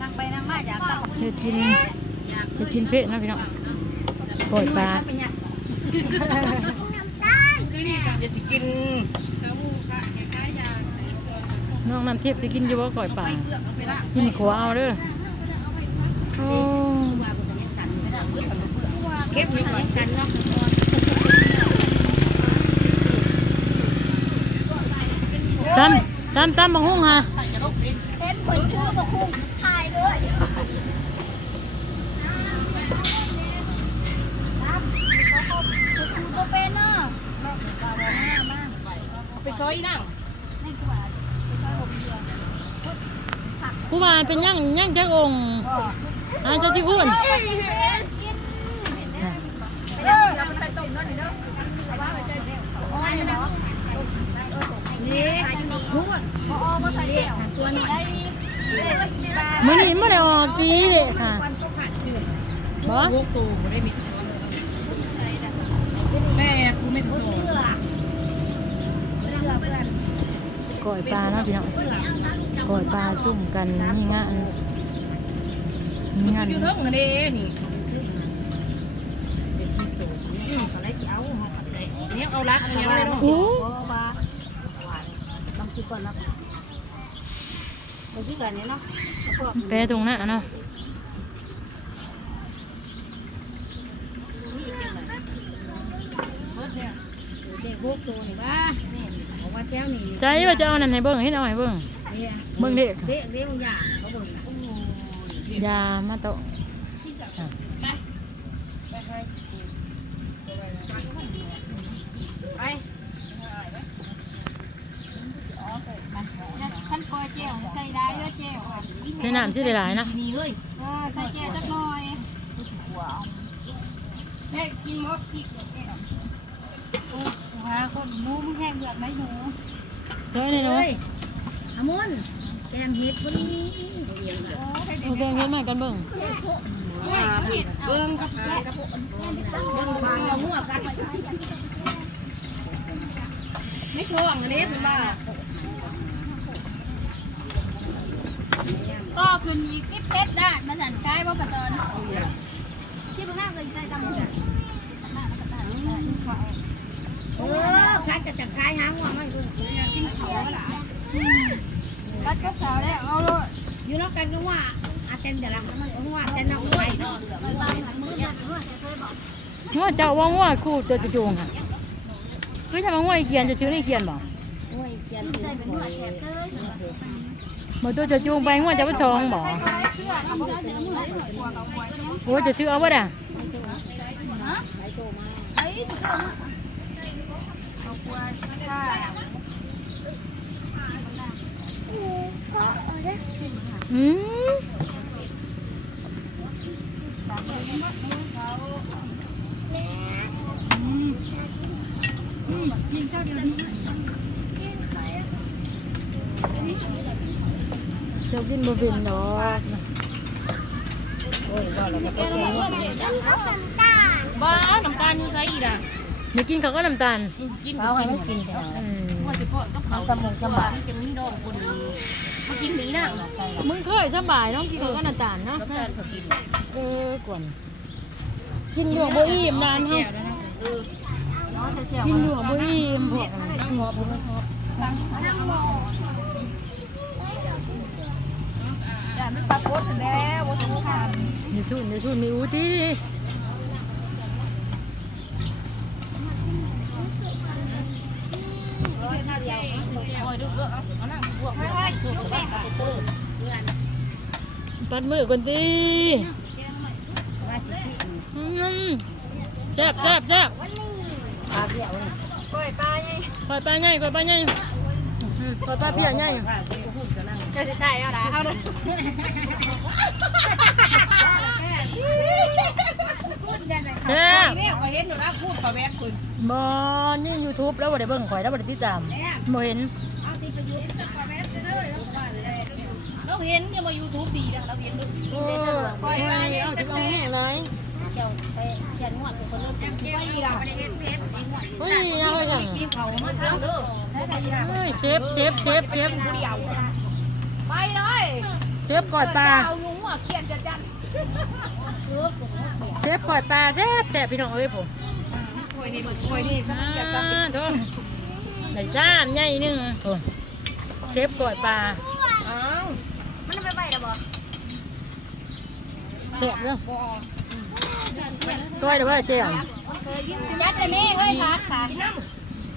นั่งไปนั่งมาอยากตักเฮ็ดกินเฮ็ดกินเผ็ดนะพี่น้องปล่อยปลาเป็นยังจะสิกินน้องน้ำทิพย์จะกินอยู่บ่ก่อยปลากินขัวเอาเด้อโอ้เก็บไม่ก่อนฉันเนาะตำตำตำบักหุ่งฮะ เห็นเหมือนชื่อบอกคุ้มถ่ายเลยบ่เป็นเนาะ ไป ซอยนั่งผู้มาเป็นยั่งยั่งจักองค์อาจะสิคุณเออเราไปต้มนั่นนี่เด้อโอ้ยเนาะนี่รู้อะพอก็ใส่เดี่ยวตัวนี้ได้มื้อนี้บ่ได้ออกตีค่ะบ่พวกตูบ่ได้มีแม่กูไม่ต้องส่ง ก่อยปลาเนาะพี่น้องก่อยปลาซุ่มกันนี่งานมีงานอยู่เทิงกันเด้นี่เนี่ยเอาลักเนี่ยเลยเนาะโอ้ต้องคิดก่อนนะเราคิดก่อนเนี่ยเนาะแปรตรงนั้นเนาะ เด็กพวกตัวนี่ว่า บอกว่าแจ้วนี่ใจว่าจะเอานั่นให้เบิ่งให้เอาให้เบิ่งเนี่ยเบิ่งเด็กเด็กเด็กบางอย่างเขาบอกยามาโตะไปขั้นปอยเจียวใส่ได้แล้วเจียวใช้น้ำสิหลายๆเนาะนี่เลยเออใส่เจียวสักหน่อยแม่กินมดพริกโอ้ หาคนหมูมึงแห้งเดือดไหมหนูเท่านี้เนาะอามุนแกงเห็ดคนนี้โอเคเฮ็ดใหม่กันเบิ่งเบิ่งกับหากับเอาหัวกันไม่ท้องอันนี้เป็นบ้าก็คืนอีกคลิปเพชรได้มาสั่นใช้ว่าปัตตอนที่พวกน้าเคยใช้ตามหัวเอ อใช้จะจัดคายหางหัวมันคือกินเขาละรัดก็สาวแล้วเอาเลยอยู่นอกกันก็ว่าอาเต็นเดี๋ยวละมันหัวเต็นนอกไว้เนาเจ้าว่างัวคู่ตัวจะจูงค่ะคือถ้ามันงัวอีเกียนจะชื่อนี่เกียนบอ้ยเจียนใส่เป็นหัวแฉบเจ้ยบ่ตัวจะจูงไปงัวจะบ่ชองบ่โอ้จะชื่อเอาบ่ด่ะไอ้ทุกคนเอาควายค่ะอืมยิงเจ้าเดีย วนี้เจ้ากินบ่เป็นดอกบ้าน้ำตาลอยู่ ไม่กินเขาก็น้ำตาลกินเอาให้มันกินอืมว่าสิพอกับเขาจมูกจมูกเป็นมีดอกคนมากินนี้นะมึงเคยสบายเน้องกินเขาก็น้ำตาลเนาะน้ำตาลเขากินเออกวนกินอยู่บ่อิ่มนานเฮาเออกินอยู่บ่อิ่มพวกนั่งหัวผมไม่ชอบอย่ามันปรากฏแล้วว่าสำคัญนี่ชุนนี่ชุนมีอูตีดิ โอ้ยดูเออเอานั่งบวกไม่ไหวถูกสบายเตอร์ ปัดมือก่อนติว่าสิสิอืมแซ่บแซ่บแซ่บปลาเดี่ยวนี่กล้วยปลาไงคอยปลาใหญ่อยปลาใหญ่อยปลาเพียใหญ่เจะได้เอาละเอาเลยแซ่บเนี่ยเห็นอยู่นะพูดประแวดคุณบ่นี่ YouTube แล้วบ่ได้เบิ่งข่อยแล้วบ่ได้ติดตาม บ่เห็นเราเห็นเนี่ยมายูทูบดีนะเราเห็นดูโอ้ยเอาสิเอาแห้งเลยเจ้าใช้เขียนงวเป็นคนเริ่มเป็นไปละเฮ้ยเอาไปจังทีมเขามาทำเด้อเฮ้ยเชฟเชฟเชฟเชฟไปเลยเชฟกอยปลาเอายุงวเขียนจัดจันเชฟกอยปลาแซ่บแซ่บพี่น้องเอ้ยผมคอยนี่คอยนี่อ่าโดน ได้ซ้ำใหญ่หนึงโอ้เชฟก่อยปลาอ้าวมันไปไปแล้วบ่แซ่บเด้อก้อยเดี๋ยวว่าเจียวจัดเลยแม่เฮ้ยพักค่ะ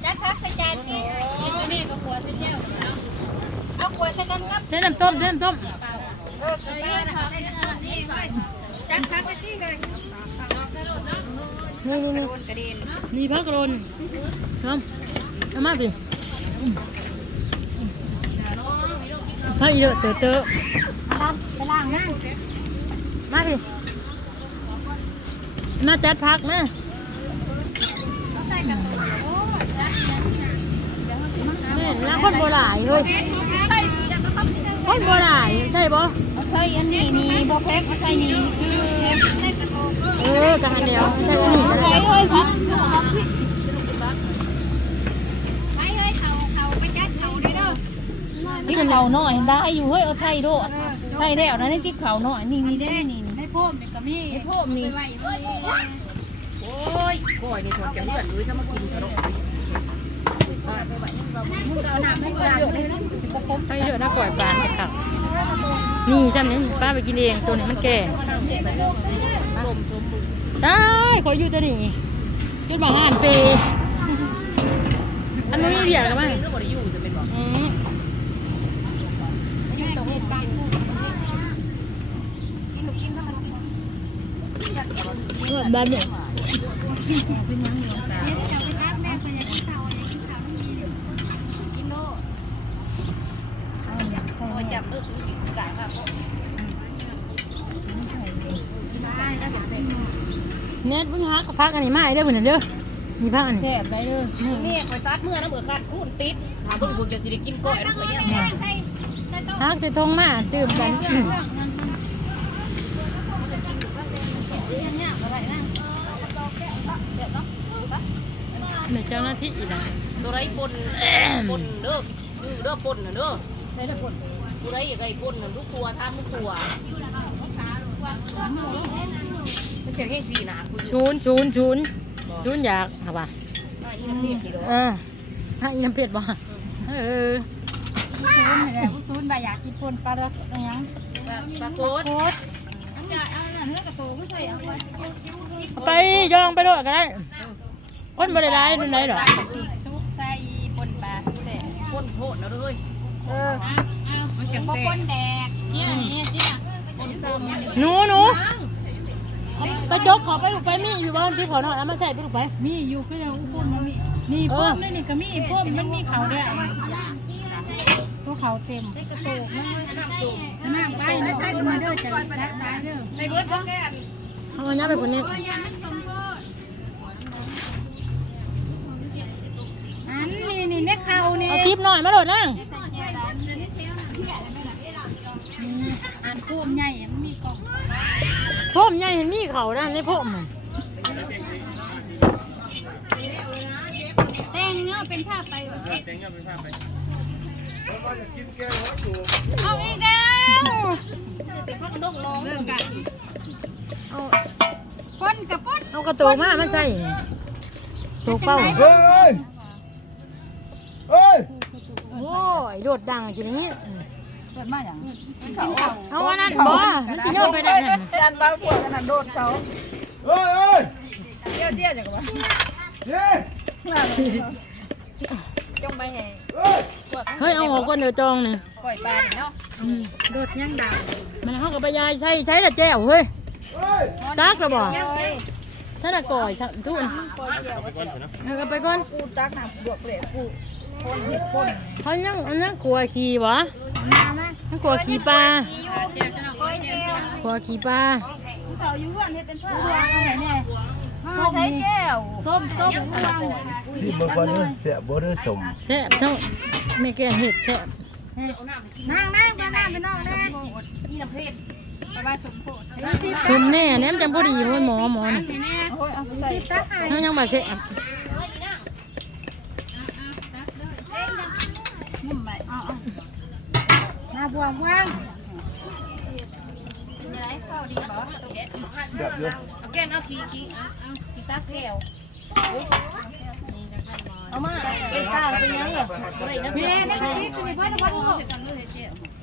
จัดพักใส่จานนี่นี่ก็ขวดใส่แก้วเอาขวดใส่กันครับเส้นน้ำต้มเส้นน้ำต้มเออนี่นะคะนี่จัดพักไปที่เลยนี่นี่นี่กระเด็นนี่พักโรนทำ เอามาพี่พักอีเด้อเตอะเตอะไปล้างนั่งมาพี่มาจัดพักนะแม่นนะคนโบราณเฮ้ยคนโบราณใช่ปะใช่อันนี้นี่บ่แพ็คใช่นี่คือเออกะหันเดียวใช่ปะนี่ก็ไปได้เฮ้ยพักไปเฮ้ยเขาเขาไปจัดเขาได้เด้อ นี่เราหน่อยได้อยู่เฮ้ยเอาใส่โดดใส่แล้วนะนี่ที่เขาหน่อยนี่นี่ได้นี่นี่ให้พ่อมก็มีไอ้พวกนี้ไปไว้โอ้ยก่อยนี่ถอดจะเลือดด้วยจะมากินขนมมึงเอาน้ำให้ปลาเลยนะใช่เด้อถ้าก่อยปลาจะนี่ซ้ำนี้ป้าไปกินเองตัวนี้มันแก่ได้ขออยู่ตัวนี้จนบอกห่านเปย์อันนี้เบียดกันบ่ได้อยู่จะเป็นบอก อืม อยู่ตรงนี้ปลากูกินหนูกินถ้ามันกิน เลือด บ้านเนี่ยเนี่ยจะไปจับแม่ไปอยากกินข้าวอยากกินข้าวนี่มีอยู่กินโลโอ้ยจับเลือดสูงสิจ่ายค่ะได้แล้วเดี๋ยวเสร็จเน็ตพึ่งฮักพักอันนี้มาให้ด้เหมือนเด้อมีพักอันนี้แซ่บได้เลยนี่คอยซัดเมื่อนะเมื่อกัดคูนติดถามเพิ่งพวกจะสิได้กินก้อยแล้วก็ยังใส่ใส่ใส่ต้มฮักใส่ทงมาตื่มกันอืม เนี่ยอะไรนะ ในเจ้าหน้าที่อีกนะตัวไรปนปนเด้อคือเด้อปนน่ะเด้อใส่เด้อปนตัวไรอย่างไรปนน่ะทุกตัวทำทุกตัวมันจะแค่สีหนาคุณชูนชูนชูนชูนอยากหาป่ะอีน้ำเพียกี่ดอกเออถ้าอีน้ำเป็ดบ่เออผู้ซูนนี่แหละผู้ซูนบ่อยากกินปนปลาดักอะไรยังปลาโคตรโคตรจะเอาหน้าเนื้อกระตูไม่ใช่เอาไว้เอาไปย่องไปด้วยก็ได้ คนบ่ได้ร้ายนั่นไหนดอกซุปใส่ปนปลาเสร็จปนโพดนะเด้ยเออเอามันจะปนแดกเนี่ยเนี่ยเนี่ยปนปนหนูหนูไปจกขอไปลูกไปมีอยู่บ้านที่ขอหน่อยเอามาใส่ไปลูกไปมีอยู่ก็ยังอุ้มมันมีนี่เอพ่อมนี่นี่ก็มีพ่มมันมีเขาเนี่ยตัวเขาเต็มกระตูกมันนั่งไปไม่ใช่ตัวเด้อจะได้ได้เด้อในเบิร์ดพ่อแกเอาอันนี้ไปคนนี้ นนี้นี่ในเขานี่เอาคลิปหน่อยมาโหลดนั่งอันพ่มใหญ่มันมีกล่องพ่อมใหญ่เห็นมีเขาด้านในพ่อมน่ะแตงเนาะเป็นผ้าไปแตงเนาะเป็นผ้าไปเอาอีกแล้วสิพักนกร้องเรื่องกันเอาป้นกับป้นเอากระตูมามาใส่ตัวเป้า เฮ้ยเฮ้ย โอ้ยโดดดังสินี้เกิดมาอย่างกินเขาเอาอันนั้นบ่มันสิโยนไปได้นั่นดันบางพวกนั้นโดดเขาเฮ้ยเฮ้ยเที่ยวเที่ยวจังวะเฮ้ยจงไปให้เฮ้ยเฮ้ยเอาออกก่อนเดี๋ยวจองนี่ปล่อยปลาเนาะโดดยังดาวมันเฮากับไปยายใช้ใช้ละแจ้วเฮ้ยเฮ้ยตักแล้วบ่เฮ้ยถ้าน่ะก่อยซะทุกคนปล่อยเที่ยวเอาก็ไปก่อนกูตักน้ำบวกเปลกกูพ่น เห็ดพ่นเขายังอันนั้นกลัวขี่บ่มามามันกลัวขี่ปลาเที่ยวจะนอนปล่อยเที่ยวกลัวขี่ปลาเขาอยู่เพื่อนเฮ็ดเป็นผ้าดูอะไรเนี่ยต้มใช้แก้วต้มต้มวางที่เมื่อก่อนนี้เสียบ่ได้สมแซ่บเท่าแม่แกงเห็ดแซ่บนั่งนั่งไปนั่งไปนอกนั่งนี่น้ำเพชรไปบ้านสมโพธิชุมแน่แนมจังบ่ดีเฮ้ยหมอหมอนี่โอ้ยเอาใส่ตั กให้เฮายังบ่แซ่บนุ่มไปเอาเอามาบวงวางอยู่เอาแก้นเอาขี้ขี้เอาเอาขี้ตาแก้วเอามาเป็นตาเป็นยังเหรออะไรนะพี่นี่นี่จะมีเพื่อนเพื่อน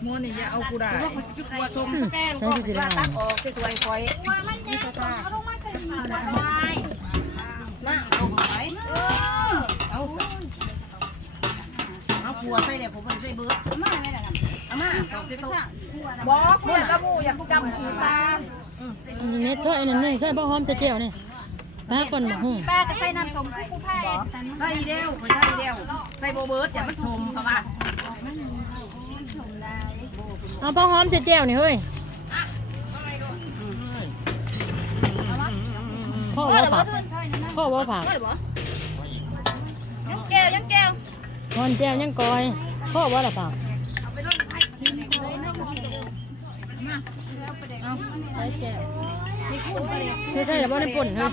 มัวนี่อย่าเอากูได้ว่ามันจะไปกลัวชมสแกนก็ว่าตักออกใส่ถ้วยคอยว่ามันแน่เอาลงมาใส่หม้อได้น่าเอาหอยเออเอา เอาครัวใส่เดี๋ยวผมใส่เบิร์ดเอามาไม่ได้เอามาเอาใส่โต๊ะบอกเพื่อนกระมูอยากจำกูตาเม็ดช่วยอันนั้นนี่ช่วยบ่หอมจะเจียวนี่ป้าคนบ่ฮู้ป้าก็ใส่น้ำส้มผู้แพ้ใส่เดียวใส่เดียวใส่โบเบิร์ดอย่ามันชมเขาว่าเอาบ่หอมจะเจียวนี่เฮ้ยพ่อว่าผักพ่อว่าผัก ยังแก้วยังแก้ วหอนเจียวยังกอยพ่อว่าละผักไม่ใช่หรอบ่ในป่นฮ้ย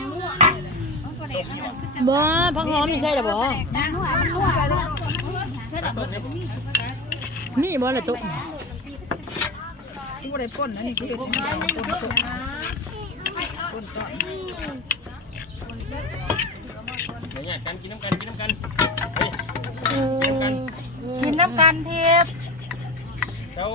บ่ผักหอมนี่ใช่หรอบ่นี่บ่ละตุ๊กกูได้ป้นนะนี่กูเห็นยังไงป้นป้นป้นก่อน ดี๋ยวเนี่ยกันกินน้ำกันกินน้ำกันเฮ้ยกินน้ำกันเทปเจ้า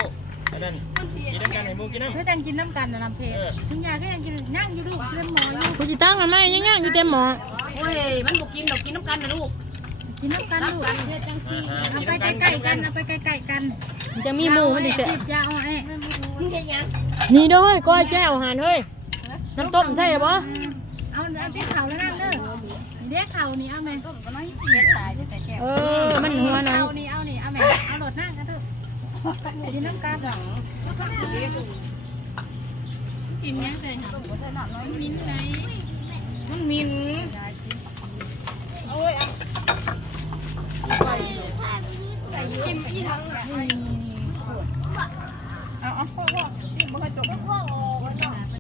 อันนั้นกินน้ำกันให้มูกินน้ำเพื่อกันกินน้ำกันนะลำเพเออถึงยาก็ยังกินนั่งอยู่ลูกเล่นหมออยู่กูจิตั้งมาไหมยังย่างอยู่เต็มหม้อโอ้ย มันบอกกินดอกกินน้ำกันนะลูกกินน้ำกันลูกอ่าเอากินไปน้ำกันใกล้ๆกันเอาไปใกล้ๆกันมันจะมีหมูมันจะเสียจิบยาเอาไอ้มึงเห็นยังนี่เด้อเฮ้ยก้อยแก้วหันเฮ้ยน้ำต้มใช่หรอบ่เอาเอาที่เข่าแล้วนั่ง เด็กเขานี่เอาแม่ต้มก็น้อยเด็กตายแต่แก้วเออมันหัวน้อะเอานี่เอานี่เอาแม่เอารถหน้ากันเถอะดินน้ำกาสังกินเนื้ยังไงคะมินไหนมันมินโอ้ยอะใส่ชิมพี่ทั้งอะเอาเอาพ่อพ่อที่มันก็จบ